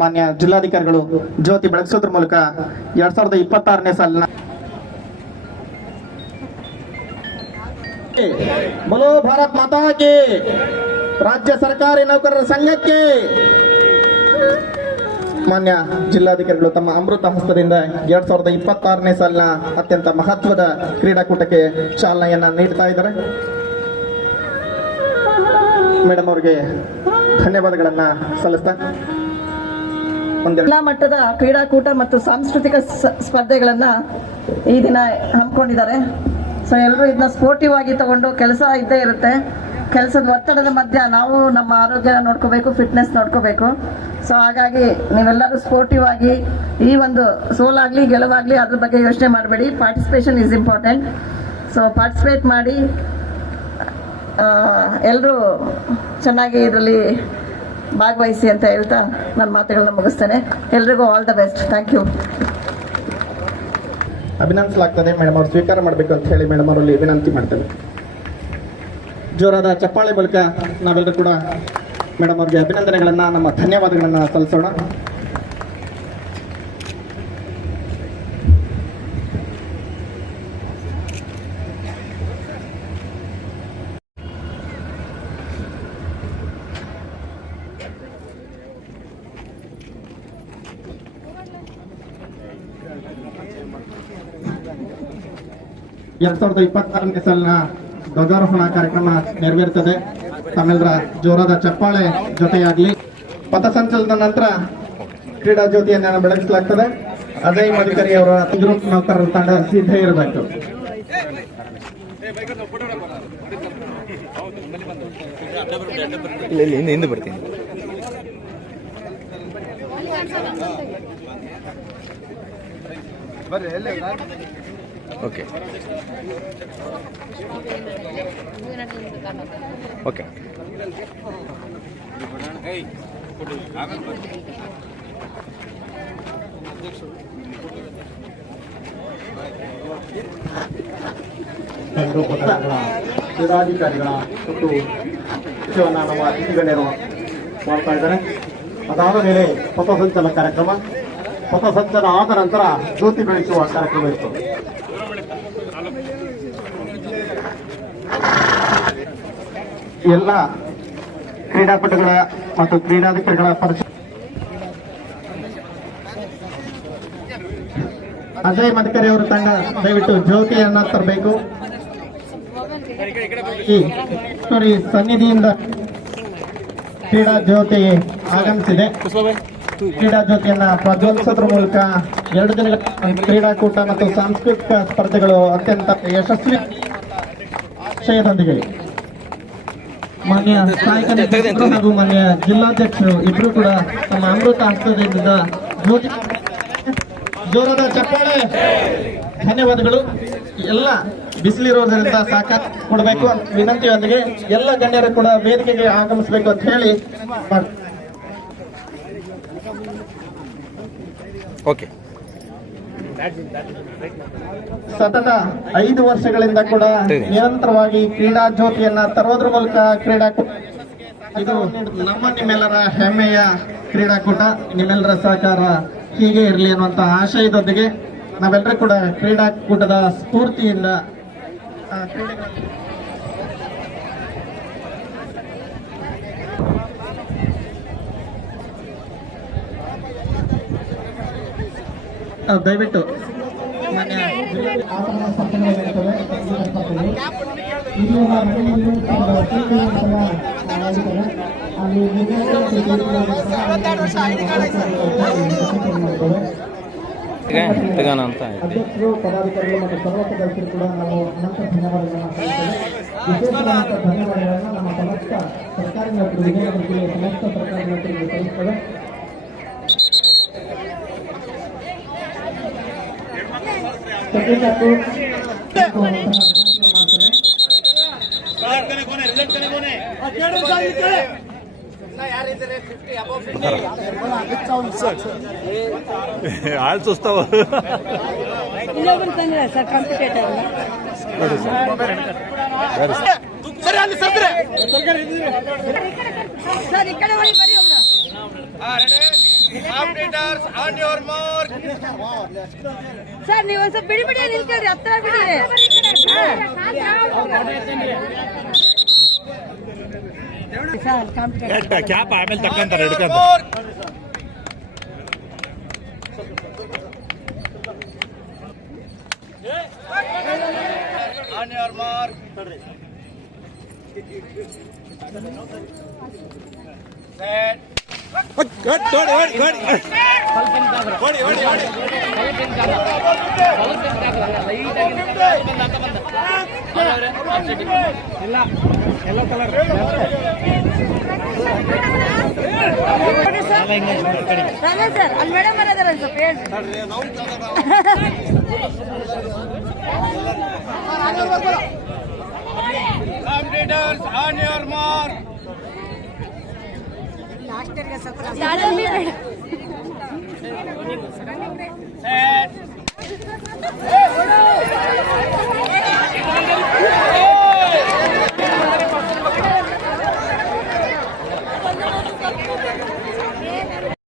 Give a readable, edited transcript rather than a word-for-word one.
ಮಾನ್ಯ ಜಿಲ್ಲಾಧಿಕಾರಿಗಳು ಜ್ಯೋತಿ ಬೆಳಗಿಸೋದ್ರ ಮೂಲಕ 2026ನೇ ಸಾಲಿನ बोलो भारत माता के राज्य ಸರ್ಕಾರಿ ನೌಕರರ ಸಂಘಕ್ಕೆ ಮಾನ್ಯ ಜಿಲ್ಲಾಧಿಕಾರಿಗಳು ತಮ್ಮ ಅಮೃತ ಹಸ್ತದಿಂದ 2026ನೇ ಸಾಲಿನ ಅತ್ಯಂತ ಮಹತ್ವದ ಕ್ರೀಡಾಕೂಟಕ್ಕೆ ಚಾಲನೆಯನ್ನ ನೀಡ್ತಾ ಇದ್ದಾರೆ. ಮೇಡಮ್ ಅವರಿಗೆ ಧನ್ಯವಾದಗಳನ್ನ ಸಲ್ಲಿಸ್ತಾ ಜಿಲ್ಲಾ ಮಟ್ಟದ ಕ್ರೀಡಾಕೂಟ ಮತ್ತು ಸಾಂಸ್ಕೃತಿಕ ಸ್ಪರ್ಧೆಗಳನ್ನ ಈ ದಿನ ಹಮ್ಮಿಕೊಂಡಿದ್ದಾರೆ. ಸೊ ಎಲ್ಲರೂ ಇದನ್ನ ಸ್ಪೋರ್ಟಿವ್ ಆಗಿ ತಗೊಂಡು ಕೆಲಸ ಇದ್ದೇ ಇರುತ್ತೆ. ಕೆಲಸದ ಒತ್ತಡದ ಮಧ್ಯ ನಾವು ನಮ್ಮ ಆರೋಗ್ಯ ನೋಡ್ಕೋಬೇಕು, ಫಿಟ್ನೆಸ್ ನೋಡ್ಕೋಬೇಕು. ಸೊ ಹಾಗಾಗಿ ನೀವೆಲ್ಲರೂ ಸ್ಪೋರ್ಟಿವ್ ಆಗಿ ಈ ಒಂದು ಸೋಲಾಗ್ಲಿ ಗೆಲುವಾಗ್ಲಿ ಅದ್ರ ಬಗ್ಗೆ ಯೋಚನೆ ಮಾಡಬೇಡಿ. Participation is important. So participate ಮಾಡಿ ಎಲ್ಲರೂ ಚೆನ್ನಾಗಿ ಇದರಲ್ಲಿ ಭಾಗವಹಿಸಿ ಅಂತ ಹೇಳ್ತಾ ನನ್ನ ಮಾತುಗಳನ್ನ ಮುಗಿಸ್ತೇನೆ. ಎಲ್ರಿಗೂ all the best. Thank you. ಅಭಿನಂದಿಸಲಾಗ್ತದೆ. ಮೇಡಮ್ ಅವರು ಸ್ವೀಕಾರ ಮಾಡಬೇಕು ಅಂತ ಹೇಳಿ ಮೇಡಮ್ ಅವರಲ್ಲಿ ವಿನಂತಿ ಮಾಡ್ತೇವೆ. ಜೋರಾದ ಚಪ್ಪಾಳೆ ಮೂಲಕ ನಾವೆಲ್ಲರೂ ಕೂಡ ಮೇಡಮ್ ಅವರಿಗೆ ಅಭಿನಂದನೆಗಳನ್ನ, ನಮ್ಮ ಧನ್ಯವಾದಗಳನ್ನ ಸಲ್ಲಿಸೋಣ. ಎರಡ್ 2026ನೇ ಸಾಲಿನ ಧ್ವಜಾರೋಹಣ ಕಾರ್ಯಕ್ರಮ ನೆರವೇರುತ್ತದೆ. ತಮ್ಮೆಲ್ಲರ ಜೋರಾದ ಚಪ್ಪಾಳೆ ಜೊತೆಯಾಗಲಿ. ಪಥಸಂಚಲನದ ನಂತರ ಕ್ರೀಡಾ ಜ್ಯೋತಿಯನ್ನು ಬೆಳಗಿಸಲಾಗ್ತದೆ. ಅಜಯ್ ಮಧಿಕಾರಿ ಅವರ ಗ್ರೂಪ್ ನೌಕರರ ತಂಡ ಸಿದ್ಧ ಇರಬೇಕು. ಹಿಂದೆ ಬರ್ತೀನಿ. ಓಕೆ ಓಕೆ ಜಿಲ್ಲಾಧಿಕಾರಿಗಳ ಮತ್ತು ವಿಷಯವನ್ನು ನಮ್ಮ ಅತಿಥಿಗಣ್ಯರು ಮಾಡ್ತಾ ಇದ್ದಾರೆ. ಅದಾದ ಮೇಲೆ ಪಥಸಂಚಲನ ಕಾರ್ಯಕ್ರಮ, ಪಥಸಂಚಲನ ಆದ ನಂತರ ಜ್ಯೋತಿ ಬೆಳೆಸುವ ಕಾರ್ಯಕ್ರಮ ಇತ್ತು. ಎಲ್ಲ ಕ್ರೀಡಾಪಟುಗಳ ಮತ್ತು ಕ್ರೀಡಾಧಿಕಾರಿಗಳ ಪರಿಚಯ. ಅಜಯ್ ಮಧಿಕಾರಿ ಅವರ ತಂಡ ದಯವಿಟ್ಟು ಜ್ಯೋತಿಯನ್ನ ತರಬೇಕು. ಈ ಸನ್ನಿಧಿಯಿಂದ ಕ್ರೀಡಾ ಜ್ಯೋತಿ ಆಗಮಿಸಿದೆ. ಕ್ರೀಡಾ ಜ್ಯೋತಿಯನ್ನ ಪ್ರಜ್ವಲಿಸೋದ್ರ ಮೂಲಕ 2 ದಿನಗಳ ಕ್ರೀಡಾಕೂಟ ಮತ್ತು ಸಾಂಸ್ಕೃತಿಕ ಸ್ಪರ್ಧೆಗಳು ಅತ್ಯಂತ ಯಶಸ್ವಿ ವಿಷಯದೊಂದಿಗೆ ಮಾನ್ಯ ಸಹಾಯಕ ನಿರ್ದೇಶಕರು ಹಾಗೂ ಮಾನ್ಯ ಜಿಲ್ಲಾಧ್ಯಕ್ಷರು ಇಬ್ಬರು ಕೂಡ ತಮ್ಮ ಅಮೃತ ಹಸ್ತದಿಂದ ಜ್ಯೋತಿ. ಜೋರಾದ ಚಪ್ಪಾಳೆ. ಧನ್ಯವಾದಗಳು. ಎಲ್ಲ ಬಿಸಿಲಿರೋದ್ರಿಂದ ಸಾಕಾಗಿ ಕೊಡಬೇಕು ವಿನಂತಿಯೊಂದಿಗೆ ಎಲ್ಲ ಗಣ್ಯರು ಕೂಡ ವೇದಿಕೆಗೆ ಆಗಮಿಸಬೇಕು ಅಂತ ಹೇಳಿ. ಓಕೆ. ಸತತ 5 ವರ್ಷಗಳಿಂದ ಕೂಡ ನಿರಂತರವಾಗಿ ಕ್ರೀಡಾ ಜ್ಯೋತಿಯನ್ನ ತರೋದ್ರ ಮೂಲಕ ಕ್ರೀಡಾಕೂಟ ಇದು ನಮ್ಮ ನಿಮ್ಮೆಲ್ಲರ ಹೆಮ್ಮೆಯ ಕ್ರೀಡಾಕೂಟ. ನಿಮ್ಮೆಲ್ಲರ ಸಹಕಾರ ಹೀಗೆ ಇರಲಿ ಅನ್ನುವಂತ ಆಶಯದೊಂದಿಗೆ ನಾವೆಲ್ಲರೂ ಕೂಡ ಕ್ರೀಡಾಕೂಟದ ಸ್ಫೂರ್ತಿಯಿಂದ ದಯವಿಟ್ಟು ಮಾನ್ಯ ಅಧ್ಯಕ್ಷರು, ಪದಾಧಿಕಾರಿಗಳು ಮತ್ತು ಸರ್ವ ಸದಸ್ಯರು ಕೂಡ ನಾವು ಅನಂತ ಧನ್ಯವಾದಗಳನ್ನು ಸಲ್ಲಿಸ್ತೇವೆ. ವಿಶೇಷವಾದಂತಹ ಧನ್ಯವಾದಗಳನ್ನು ನಮ್ಮ ಸಮಸ್ತ ಸರ್ಕಾರಿ ನೌಕರರಿಗೆ ಮತ್ತು ಸಮಸ್ತ ಸರ್ಕಾರಿ ನೌಕರರಿಗೆ ಸಲ್ಲಿಸ್ತೇವೆ. ಆಳ್ ಸುಸ್ತಾವ ಸರ್ ಕಂಪ್ಯೂಟರ್ ಸರ್ ಈ ಕಡೆ Competitors on your mark. Sir ನೀವು ಸ್ವಲ್ಪ ಬಿಡಿ ಬಿಡಿ ನಿಲ್ಕೊಳ್ರಿ ಹತ್ರ ಬಿಡಿ ಕ್ಯಾಪ್ ಆಮೇಲೆ ತಕ್ಕಂತಾರೆ ಹಿಡ್ಕೊಂತ On your mark. Set. ರಾಮೇ ಸರ್ ಅಲ್ಲಿ ಮೇಡಮ್ ಬರೋದಾರ ಸ್ವಲ್ಪ ಹೇಳ್ರಿ Competitors on your mark. Last